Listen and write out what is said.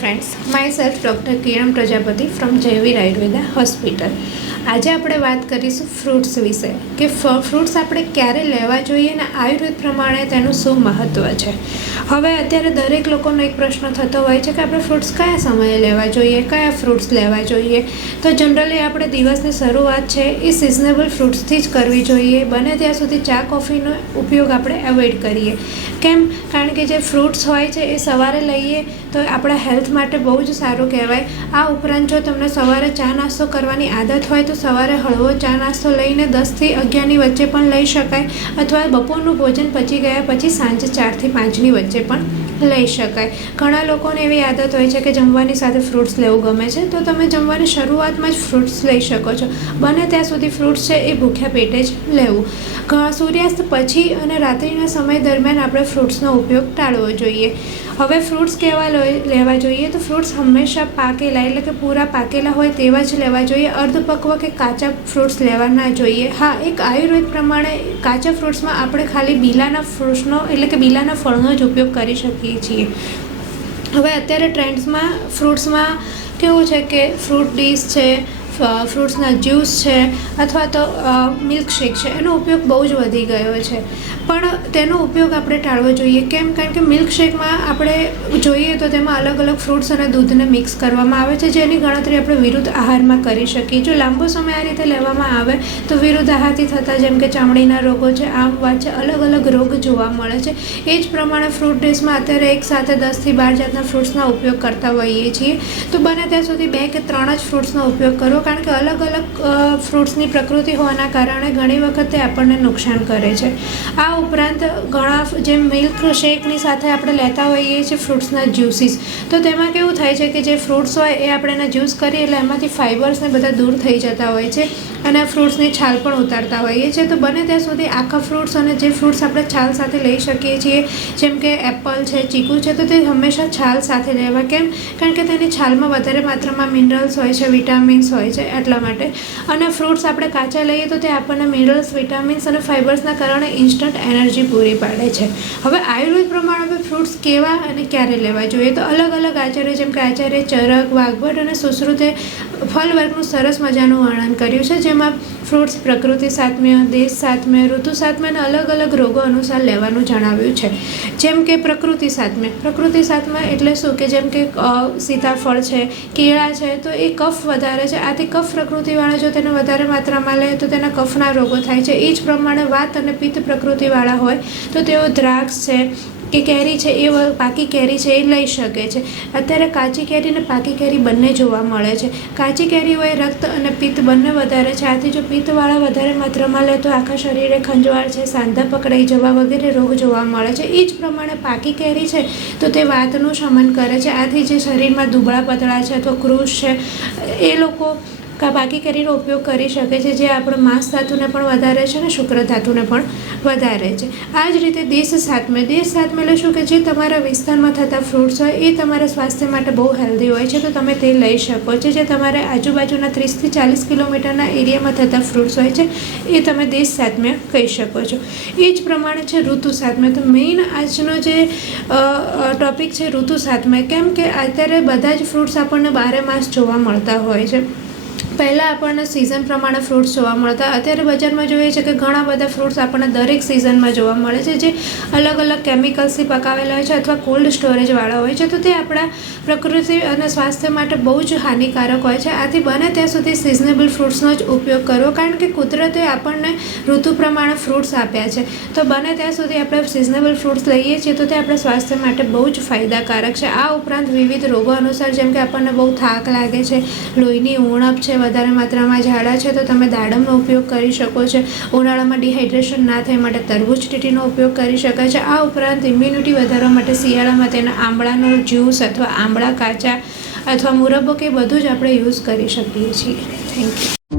friends, myself Dr. Kiran Prajapati from Jayavir Ayurveda Hospital. આજે આપણે વાત કરીશું ફ્રૂટ્સ વિશે કે ફ્રૂટ્સ આપણે ક્યારે લેવા જોઈએ અને આયુર્વેદ પ્રમાણે તેનું શું મહત્ત્વ છે. હવે અત્યારે દરેક લોકોનો એક પ્રશ્ન થતો હોય છે કે આપણે ફ્રૂટ્સ કયા સમયે લેવા જોઈએ, કયા ફ્રૂટ્સ લેવા જોઈએ. તો જનરલી આપણે દિવસની શરૂઆત છે એ સિઝનેબલ ફ્રૂટ્સથી જ કરવી જોઈએ. બને ત્યાં સુધી ચા કોફીનો ઉપયોગ આપણે એવોઇડ કરીએ. કેમ? કારણ કે જે ફ્રૂટ્સ હોય છે એ સવારે લઈએ તો આપણા હેલ્થ માટે બહુ જ સારું કહેવાય. આ ઉપરાંત જો તમને સવારે ચા નાસ્તો કરવાની આદત હોય તો સવારે હળવો ચા નાસ્તો લઈને 10થી 11ની વચ્ચે પણ લઈ શકાય, અથવા બપોરનું ભોજન પચી ગયા પછી સાંજે 4થી 5ની વચ્ચે પણ લઈ શકાય. ઘણા લોકોને એવી આદત હોય છે કે જમવાની સાથે ફ્રૂટ્સ લેવું ગમે છે, તો તમે જમવાની શરૂઆતમાં જ ફ્રૂટ્સ લઈ શકો છો. બને ત્યાં સુધી ફ્રૂટ્સ છે એ ભૂખ્યા પેટે જ લેવું. સૂર્યાસ્ત પછી અને રાત્રિના સમય દરમિયાન આપણે ફ્રૂટ્સનો ઉપયોગ ટાળવો જોઈએ. હવે ફ્રૂટ્સ કેવા લેવા જોઈએ? તો ફ્રૂટ્સ હંમેશા પાકેલા એટલે કે પૂરા પાકેલા હોય તેવા જ લેવા જોઈએ. અર્ધપક્વ કે કાચા ફ્રૂટ્સ લેવા ના જોઈએ. હા, એક આયુર્વેદ પ્રમાણે કાચા ફ્રૂટ્સમાં આપણે ખાલી બીલાના ફ્રૂટ્સનો એટલે કે બીલાના ફળનો જ ઉપયોગ કરી શકીએ છીએ. હવે અત્યારે ટ્રેન્ડ્સમાં ફ્રૂટ્સમાં કેવું છે કે ફ્રૂટ ડીશ છે, ફ્રૂટ્સના જ્યુસ છે, અથવા તો મિલ્કશેક છે, એનો ઉપયોગ બહુ જ વધી ગયો છે. પણ તેનો ઉપયોગ આપણે ટાળવો જોઈએ. કેમ? કારણ કે મિલ્કશેકમાં આપણે જોઈએ તો તેમાં અલગ અલગ ફ્રૂટ્સ અને દૂધને મિક્સ કરવામાં આવે છે, જેની ગણતરી આપણે વિરુદ્ધ આહારમાં કરી શકીએ. જો લાંબો સમય આ રીતે લેવામાં આવે તો વિરુદ્ધ આહારથી થતા જેમ કે ચામડીના રોગો છે, આમ વાત છે, અલગ અલગ રોગ જોવા મળે છે. એ જ પ્રમાણે ફ્રૂટ ડીશમાં અત્યારે એક સાથે 10થી 12 જાતના ફ્રૂટ્સનો ઉપયોગ કરતા હોઈએ છીએ. તો બને ત્યાં સુધી 2 કે 3 જ ફ્રૂટ્સનો ઉપયોગ કરવો, કારણ કે અલગ અલગ ફ્રૂટ્સની પ્રકૃતિ હોવાના કારણે ઘણી વખત તે આપણને નુકસાન કરે છે. આ ઉપરાંત ઘણા જેમ મિલ્ક શેકની સાથે આપણે લેતા હોઈએ છીએ ફ્રૂટ્સના જ્યુસીસ, તો તેમાં કેવું થાય છે કે જે ફ્રૂટ્સ હોય એ આપણે એના જ્યુસ કરીએ એટલે એમાંથી ફાઇબર્સને બધા દૂર થઈ જતા હોય છે અને ફ્રૂટ્સની છાલ પણ ઉતારતા હોઈએ છીએ. તો બને ત્યાં સુધી આખા ફ્રૂટ્સ અને જે ફ્રૂટ્સ આપણે છાલ સાથે લઈ શકીએ છીએ, જેમ કે એપલ છે, ચીકુ છે, તો તે હંમેશા છાલ સાથે લેવા. કેમ? કારણ કે તેની છાલમાં વધારે માત્રામાં મિનરલ્સ હોય છે, વિટામિન્સ હોય છે, એટલા માટે. અને ફ્રૂટ્સ આપણે કાચા લઈએ તો તે આપણને મિનરલ્સ, વિટામિન્સ અને ફાઇબર્સના કારણે ઇન્સ્ટન્ટ એનર્જી પૂરી પાડે છે. હવે આયુર્વેદ પ્રમાણે ફ્રૂટ્સ કેવા અને ક્યારે લેવા જોઈએ? તો અલગ અલગ આચાર્ય જેમ કે આચાર્ય ચરક, વાઘભટ અને સુશ્રુતે ફલ વર્ગનું સરસ મજાનું વર્ણન કર્યું છે, જેમાં ફ્રૂટ્સ પ્રકૃતિ સાત્મ્ય, દેશ સાત્મ્ય, ઋતુ સાત્મ્ય અને અલગ અલગ રોગો અનુસાર લેવાનું જણાવ્યું છે. જેમ કે પ્રકૃતિ સાત્મ્ય એટલે શું કે જેમ કે સીતાફળ છે, કેળા છે, તો એ કફ વધારે છે. આથી કફ પ્રકૃતિવાળા જો તેને વધારે માત્રામાં લે તો તેના કફના રોગો થાય છે. એ જ પ્રમાણે વાત અને પિત્ત પ્રકૃતિવાળા હોય તો તેઓ દ્રાક્ષ છે કે કેરી છે, એ પાકી કેરી છે એ લઈ શકે છે. અત્યારે કાચી કેરી અને પાકી કેરી બંને જોવા મળે છે. કાચી કેરી હોય રક્ત અને પિત્ત બંને વધારે છે. આથી જો પિત્તવાળા વધારે માત્રામાં લે તો આખા શરીરે ખંજવાળ છે, સાંધા પકડાઈ જવા વગેરે રોગ જોવા મળે છે. એ જ પ્રમાણે પાકી કેરી છે તો તે વાતનું શમન કરે છે. આથી જે શરીરમાં દુબળા પતળા છે અથવા કૃશ છે એ લોકો પાકી કેરીનો ઉપયોગ કરી શકે છે, જે આપણે માંસ ધાતુને પણ વધારે છે અને શુક્ર ધાતુને પણ વધારે છે. આ જ રીતે દેશ સાત્મ્ય એટલે શું કે જે તમારા વિસ્તારમાં થતા ફ્રૂટ્સ હોય એ તમારા સ્વાસ્થ્ય માટે બહુ હેલ્ધી હોય છે, તો તમે તે લઈ શકો છો. જે તમારે આજુબાજુના 30થી 40 કિલોમીટરના એરિયામાં થતા ફ્રૂટ્સ હોય છે એ તમે દેશ સાત્મ્ય કહી શકો છો. એ જ પ્રમાણે છે ઋતુ સાત્મ્ય. તો મેઇન આજનો જે ટોપિક છે ઋતુ સાત્મ્ય. કેમ કે અત્યારે બધા જ ફ્રૂટ્સ આપણને 12 માસ જોવા મળતા હોય છે. પહેલાં આપણને સિઝન પ્રમાણે ફ્રૂટ્સ જોવા મળતા, અત્યારે બજારમાં જોઈએ છે કે ઘણા બધા ફ્રૂટ્સ આપણને દરેક સિઝનમાં જોવા મળે છે, જે અલગ અલગ કેમિકલ્સથી પકાવેલા હોય છે અથવા કોલ્ડ સ્ટોરેજવાળા હોય છે. તો તે આપણા પ્રકૃતિ અને સ્વાસ્થ્ય માટે બહુ જ હાનિકારક હોય છે. આથી બને ત્યાં સુધી સિઝનેબલ ફ્રૂટ્સનો જ ઉપયોગ કરવો, કારણ કે કુદરતે આપણને ઋતુ પ્રમાણે ફ્રૂટ્સ આપ્યા છે. તો બને ત્યાં સુધી આપણે સિઝનેબલ ફ્રૂટ્સ લઈએ છીએ તો તે આપણા સ્વાસ્થ્ય માટે બહુ જ ફાયદાકારક છે. આ ઉપરાંત વિવિધ રોગો અનુસાર જેમ કે આપણને બહુ થાક લાગે છે, લોહીની ઉણપ છે, વધારે માત્રામાં ઝાડા છે, તો તમે દાડમનો ઉપયોગ કરી શકો છો. ઉનાળામાં ડિહાઇડ્રેશન ના થાય માટે તરબૂચ ટીટીનો ઉપયોગ કરી શકાય છે. આ ઉપરાંત ઇમ્યુનિટી વધારવા માટે શિયાળામાં તેના આંબળાનો જ્યુસ અથવા આંબળા કાચા અથવા મુરબ્બો કે બધું જ આપણે યુઝ કરી શકીએ છીએ. Thank you.